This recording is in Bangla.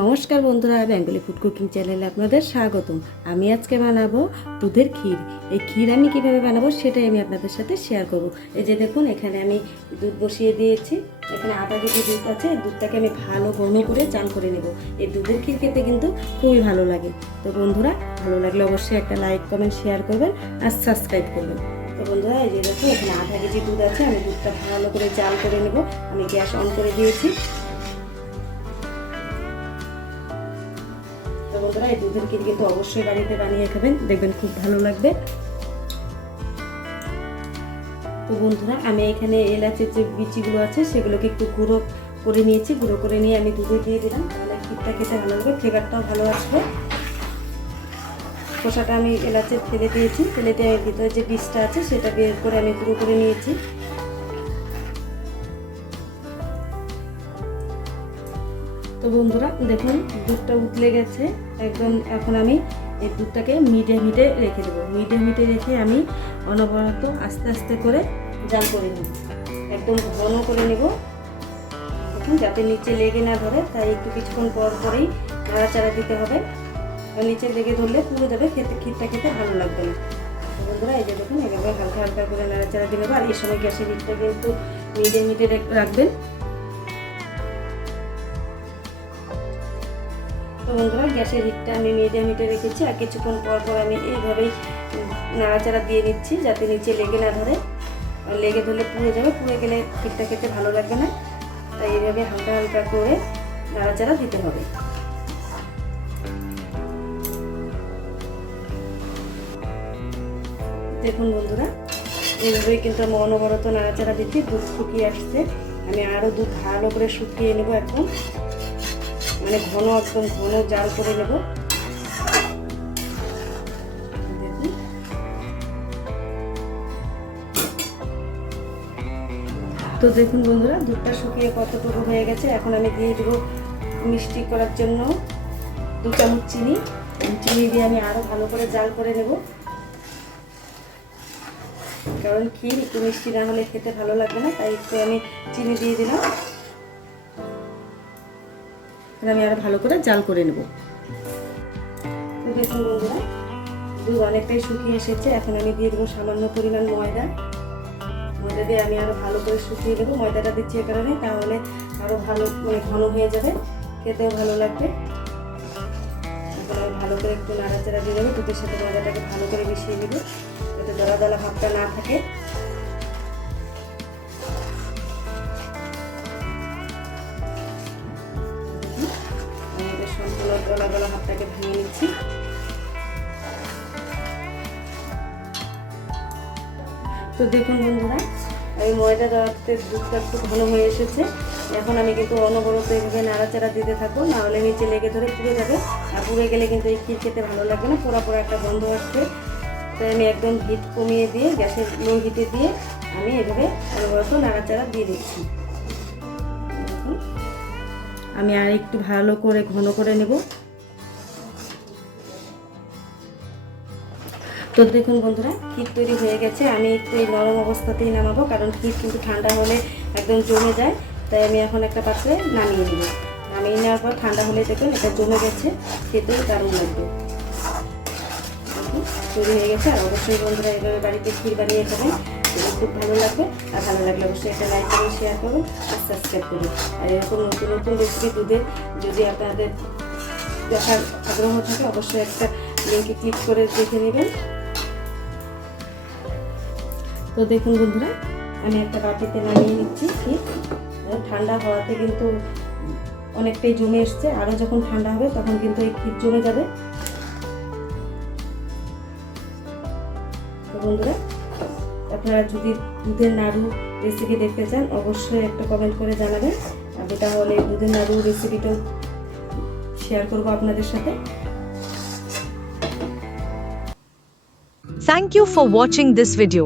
নমস্কার বন্ধুরা, বেঙ্গলি ফুড কুকিং চ্যানেলে আপনাদের স্বাগতম। আমি আজকে বানাবো দুধের ক্ষীর। এই ক্ষীর আমি কীভাবে বানাবো সেটাই আমি আপনাদের সাথে শেয়ার করব। এই যে দেখুন, এখানে আমি দুধ বসিয়ে দিয়েছি। এখানে আধা কেজি দুধ আছে। দুধটাকে আমি ভালো ঘন করে চান করে নেব। এই দুধের ক্ষীর খেতে কিন্তু খুবই ভালো লাগে। তো বন্ধুরা, ভালো লাগলে অবশ্যই একটা লাইক, কমেন্ট, শেয়ার করবেন আর সাবস্ক্রাইব করবেন। তো বন্ধুরা, এই যে দেখুন, এখানে আধা কেজি দুধ আছে। আমি দুধটা ভালো করে জাল করে নেব। আমি গ্যাস অন করে দিয়েছি। তো বন্ধুরা, এই দুধের ক্ষীর কিন্তু অবশ্যই বাড়িতে বানিয়ে খাবেন, দেখবেন খুব ভালো লাগবে। তো বন্ধুরা, আমি এখানে এলাচের যে বিচিগুলো আছে সেগুলোকে একটু গুঁড়ো করে নিয়েছি। গুঁড়ো করে নিয়ে আমি দুধে দিয়ে দিলাম, তাহলে ক্ষীরটা খেতে ভালো লাগবে, ফ্লেভারটাও ভালো আসবে। খোসাটা আমি এলাচের ফেলে দিয়েছি। ফেলে দিয়ে ভিতরে যে বীজটা আছে সেটা বের করে আমি গুঁড়ো করে নিয়েছি। তো বন্ধুরা দেখুন, দুধটা উতলে গেছে একদম। এখন আমি এই দুধটাকে মিডিয়াম হিটে রেখে দেবো। মিডিয়াম হিটে রেখে আমি অনবরত আস্তে আস্তে করে জাল করে নেব, একদম ঘন করে নেব। দেখুন, যাতে নিচে লেগে না ধরে, তাই একটু কিছুক্ষণ পর পরেই নাড়াচাড়া দিতে হবে। নিচে লেগে ধরলে পুড়ে যাবে, ক্ষীরটা খেতে ভালো লাগবে না। বন্ধুরা, এই যে দেখুন, এভাবে হালকা হালকা করে নাড়াচাড়া দিয়ে নেবো। আর এই সময় গ্যাসের হিটটা কিন্তু মিডিয়াম হিটে রাখবেন। তো বন্ধুরা, গ্যাসের হিটটা আমি মিডিয়াম হিটে রেখেছি। আর কিছুক্ষণ পর পর আমি এইভাবেই নাড়াচাড়া দিয়ে নিচ্ছি, যাতে নিচে লেগে না ধরে। লেগে ধরলে পুড়ে যাবে, পুড়ে গেলে ক্ষীরটা খেতে ভালো লাগবে না। তাই এইভাবে হালকা হালকা করে নাড়াচাড়া দিতে হবে। দেখুন বন্ধুরা, এইভাবেই কিন্তু আমি অনবরত নাড়াচাড়া দিচ্ছি। দুধ শুকিয়ে আসছে। আমি আরও দুধ ভালো করে শুকিয়ে নেবো, একদম মানে ঘন, একদম ঘন জাল করে নেব। দেখুন, তো দেখুন বন্ধুরা, দুধটা শুকিয়ে কতটুকু হয়ে গেছে। এখন আমি দিয়ে দেবো মিষ্টি করার জন্য 2 চামচ চিনি। চিনি দিয়ে আমি আরও ভালো করে জাল করে নেব, কারণ ক্ষীর একটু মিষ্টি না হলে খেতে ভালো লাগবে না। তাই একটু আমি চিনি দিয়ে দিলাম। আমি আরো ভালো করে জাল করে নেব। তো দেখুন বন্ধুরা, দুধ অনেকটাই শুকিয়ে এসেছে। এখন আমি দিয়ে দেবো সামান্য পরিমাণ ময়দা। ময়দা দিয়ে আমি আরো ভালো করে শুকিয়ে দেবো। ময়দাটা দিচ্ছি এ কারণে, তাহলে আরো ভালো মানে ঘন হয়ে যাবে, খেতেও ভালো লাগবে। এখন আমি ভালো করে একটু নাড়াচাড়া দিয়ে দেবো। দুধের সাথে ময়দাটাকে ভালো করে মিশিয়ে দেবো, যাতে দলা দলা ভাবটা না থাকে। সম্পূর্ণ গলা গলা হাতটাকে ভেঙে নিচ্ছি। তো দেখুন বন্ধুরা, আমি ময়দা দেওয়াতে দুধটা খুব ভালো হয়ে এসেছে। এখন আমি কিন্তু অনবরত এইভাবে নাড়াচাড়া দিতে থাকবো, না হলে নিচে লেগে ধরে পুড়ে যাবে। আর পুড়ে গেলে কিন্তু এই ক্ষীর খেতে ভালো লাগবে না, পোড়া পোড়া একটা গন্ধ আসবে। তাই আমি একদম হিট কমিয়ে দিয়ে, গ্যাসের লো হিটে দিয়ে আমি এভাবে অনবরত নাড়াচাড়া দিয়ে দিচ্ছি। আমি আর একটু ভালো করে ঘন করে নেব। তো দেখুন বন্ধুরা, ক্ষীর তৈরি হয়ে গেছে। আমি একটু এই নরম অবস্থাতেই নামাবো, কারণ ক্ষীর কিন্তু ঠান্ডা হলে একদম জমে যায়। তাই আমি এখন একটা পাত্রে নামিয়ে নেব। নামিয়ে নেওয়ার পর ঠান্ডা হলে দেখুন এটা জমে গেছে, খেতেও দারুণ লাগবে। তৈরি হয়ে গেছে। আর অবশ্যই বন্ধুরা, এভাবে বাড়িতে ক্ষীর বানিয়ে খাবেন, খুব ভালো লাগবে। আর ভালো লাগলে অবশ্যই একটা লাইক করুন, শেয়ার করুন আর সাবস্ক্রাইব করুন। আর এরকম নতুন নতুন রেসিপি দুধের যদি আপনাদের দেখার আগ্রহ থাকে, অবশ্যই একটা লিঙ্কে ক্লিক করে দেখে নেবেন। তো দেখুন বন্ধুরা, আমি একটা বাটিতে নামিয়ে নিচ্ছি ক্ষীর। ঠান্ডা হওয়াতে কিন্তু অনেকটাই জমে এসছে। আরও যখন ঠান্ডা হবে তখন কিন্তু এই ক্ষীর জমে যাবে। তো বন্ধুরা, আপনারা যদি দুধের নাড়ু রেসিপি দেখতে চান, অবশ্যই একটা কমেন্ট করে জানাবেন। আমি তাহলে দুধের নাড়ু রেসিপিটাও শেয়ার করব আপনাদের সাথে। Thank you for watching this video.